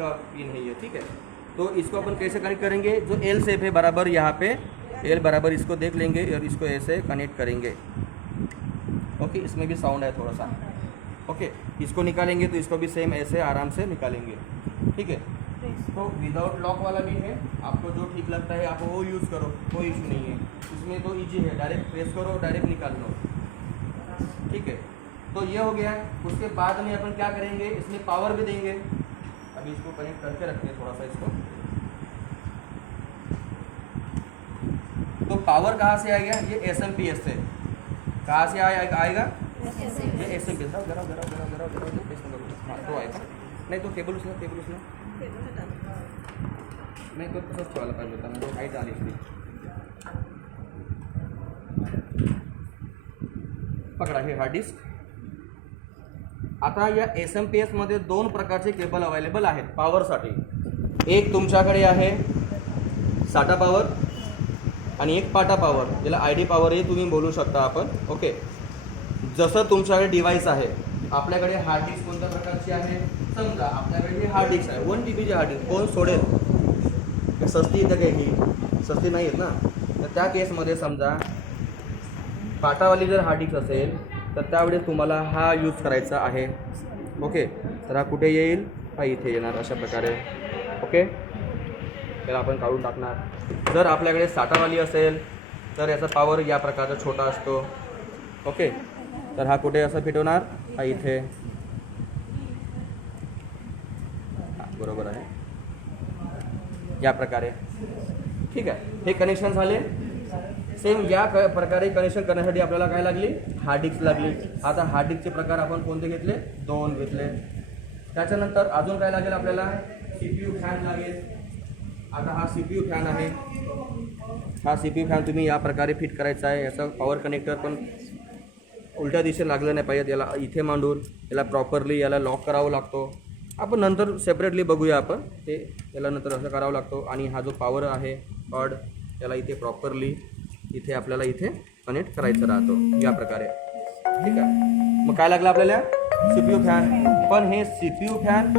का पिन है ये, ठीक है। तो इसको अपन कैसे कनेक्ट करेंगे, जो एल शेप है बराबर यहाँ पे एल बराबर इसको देख लेंगे और इसको ऐसे कनेक्ट करेंगे। ओके, इसमें भी साउंड है थोड़ा सा। ओके, इसको निकालेंगे तो इसको भी सेम ऐसे आराम से निकालेंगे, ठीक है। तो विदाउट लॉक वाला भी है, आपको जो ठीक लगता है आप वो यूज़ करो, कोई इशू नहीं है। इसमें तो इजी है, डायरेक्ट प्रेस करो डायरेक्ट निकाल लो, ठीक है। तो ये हो गया। उसके बाद में अपन क्या करेंगे, इसमें पावर भी देंगे। अभी इसको कनेक्ट करके रखते हैं थोड़ा सा इसको। तो पावर कहाँ से आएगा, ये SMPS से कहाँ से आएगा, ये SMPS था। जरा जरा जरा जरा जरा हाँ तो आएगा, नहीं तो केबल उसने नहीं तो तसंच ठेवायला पाहिजे होता, म्हणजे हाईट आली असती। पकडा हे हार्ड डिस्क। आता या SMPS मध्ये 2 प्रकारचे केबल अवेलेबल आहेत पॉवरसाठी। एक तुमच्याकडे आहे साटा पॉवर आणि एक पाटा पॉवर, ज्याला ID पॉवरही तुम्ही बोलू शकता आपण। ओके, जसं तुमच्याकडे डिव्हाइस आहे, आपल्याकडे हार्ड डिस्क कोणत्या प्रकारची आहे, समजा आपल्याकडे हार्ड डिस्क आहे 1 TB ची हार्ड डिस्क, कोण सोडेल, सस्ती येतं काही ही सस्ती नाही आहेत ना। तर त्या केसमध्ये समजा पाटावाली जर हार्ड डिस्क असेल तर त्यावेळेस तुम्हाला हा यूज करायचा आहे। ओके, तर हा कुठे येईल, हा इथे येणार अशा प्रकारे। ओके, त्याला आपण काढून टाकणार। जर आपल्याकडे साठावाली असेल तर याचा पॉवर या प्रकारचा छोटा असतो। ओके, तर हा कुठे असं फिट होणार, हा इथे, बरोबर आहे या प्रकारे, ठीक आहे। हे कनेक्शन झाले। सेम या प्रकारे कनेक्शन करण्यासाठी आपल्याला काय लागली, हार्ड डिस्क लागली। आता हार्ड डिस्कचे प्रकार आपण कोणते घेतले, 2 घेतले। त्याच्यानंतर अजून काय लागेल आपल्याला, CPU फॅन लागेल। आता हा CPU फॅन आहे, हा CPU फॅन तुम्ही या प्रकारे फिट करायचा आहे। याचा पॉवर कनेक्टर पण उलट्या दिशेला लागलं नाही पाहिजे, याला इथे मांडून याला प्रॉपरली याला लॉक करावं लागतो। आपण नंतर सेपरेटली बघूया आपण ते, याला नंतर असं करावं लागतो। आणि हा जो पॉवर आहे कॉर्ड, याला इथे प्रॉपरली इथे आपल्याला इथे कनेक्ट करायचं राहतो या प्रकारे, ठीक आहे। मग काय लागलं आपल्याला, CPU फॅन। पण हे CPU फॅन